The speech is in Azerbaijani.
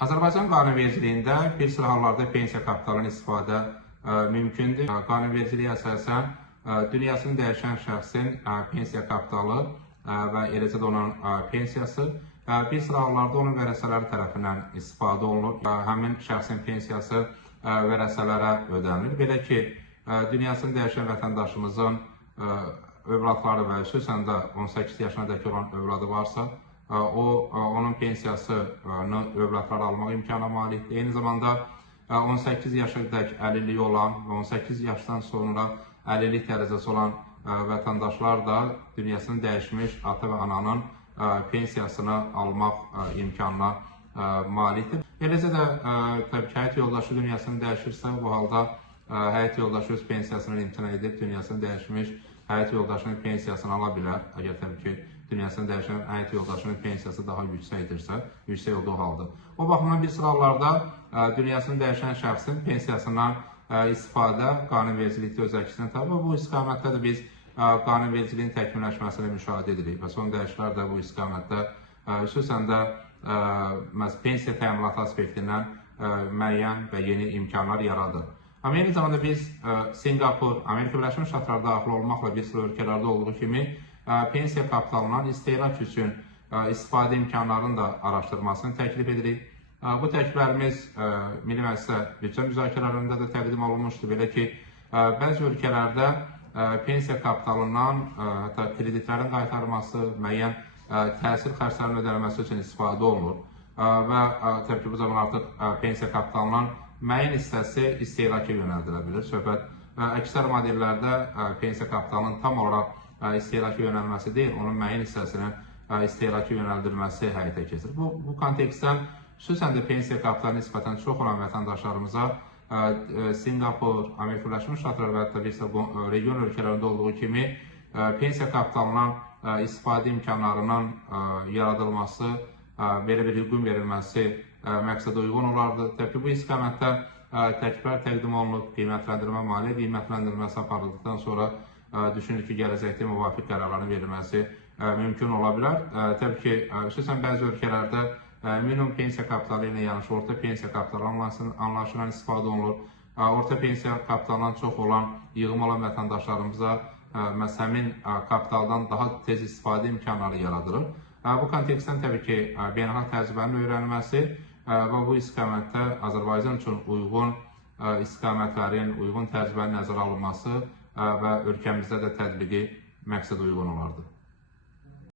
Azərbaycan qanunvericiliyində bir sıra hallarda pensiya kapitalından istifadə mümkündür. Qanunvericiliyə əsasən dünyasını dəyişən şəxsin pensiya kapitalı və eləcə də onun pensiyası bir sıra hallarda onun vərəsələri tərəfindən istifadə olunur. Həmin şəxsin pensiyası vərəsələrə ödənilir. Belə ki, dünyasını dəyişən vətəndaşımızın övladları və xüsusən də 18 yaşına olan övladı varsa, onun pensiyasını övladlar almaq imkanına malikdir. Eyni zamanda 18 yaşadək əlilliyi olan və 18 yaşdan sonra əlillik dərəcəsi olan vətəndaşlar da dünyasını dəyişmiş ata və ananın pensiyasını almaq imkanına malikdir. Eləcə də təbii ki, həyat yoldaşı dünyasını dəyişirsə, bu halda həyat yoldaşı öz pensiyasını imtina edib dünyasını dəyişmiş həyat yoldaşının pensiyasını ala bilər. Əgər təbii ki, dünyasını dəyişən həyat yoldaşının pensiyası daha yüksəkdirsə, yüksək olduğu halda. O baxımdan bir sıra hallarda dünyasını dəyişən şəxsin pensiyasından istifadə qanunvericilikdə öz əksini tapır. Bu istiqamətdə də biz qanunvericiliyin təkmilləşməsini müşahidə edirik və son dəyişikliklər də bu istiqamətdə xüsusən də pensiya təminatı aspektindən müəyyən və yeni imkanlar yaradır. Amma eyni zamanda biz Singapur, Amerika Birləşmiş Ştatları daxil olmaqla bir sıra ölkələrdə olduğu kimi pensiya kapitalından istehlak üçün istifadə imkanlarının da araşdırmasını təklif edirik. Bu təkliflərimiz Milli Məclisə büdcə müzakirələrində də təqdim olunmuşdur. Belə ki, bəzi ölkələrdə pensiya kapitalından hətta kreditlərin qaytarılması, müəyyən təsir xərclərinin ödənilməsi üçün istifadə olunur. Və təbii ki, bu zaman artıq pensiya kapitalından müəyyən hissəsi istehlaka yönəldilə bilir. Söhbət əksər modellərdə pensiya kapitalının tam olaraq istehlaka yönəlməsi deyil, onun müəyyən hissəsinin istehlaka yönəldilməsi həyata keçirir. Bu kontekstdən xüsusən də pensiya kapitalı nisbətən çox olan vətəndaşlarımıza Singapur, Amerika Birləşmiş Ştatları və hətta bir sıra region ölkələrində olduğu kimi pensiya kapitalından istifadə imkanlarının yaradılması, belə bir hüququn verilməsi məqsədə uyğun olardı. Təbii ki, bu istiqamətdə təkliflər təqdim olunub, qiymətləndirmə, maliyyə qiymətləndirməsi aparıldıqdan sonra düşünür ki, gələcəkdə müvafiq qərarların verilməsi mümkün ola bilər. Təbii ki, xüsusən bəzi ölkələrdə minimum pensiya kapitalı ilə yanaşı orta pensiya kapitalı anlayışından istifadə olunur. Orta pensiya kapitalından çox olan, yığım olan vətəndaşlarımıza həmin kapitaldan daha tez istifadə imkanları yaradılır. Bu kontekstdən təbii ki, beynəlxalq təcrübənin öyrənilməsi və bu istiqamətdə Azərbaycan üçün uyğun istiqamətlərin, uyğun təcrübənin nəzərə alınması və ölkəmizdə də tətbiqi məqsədə uyğun olardı.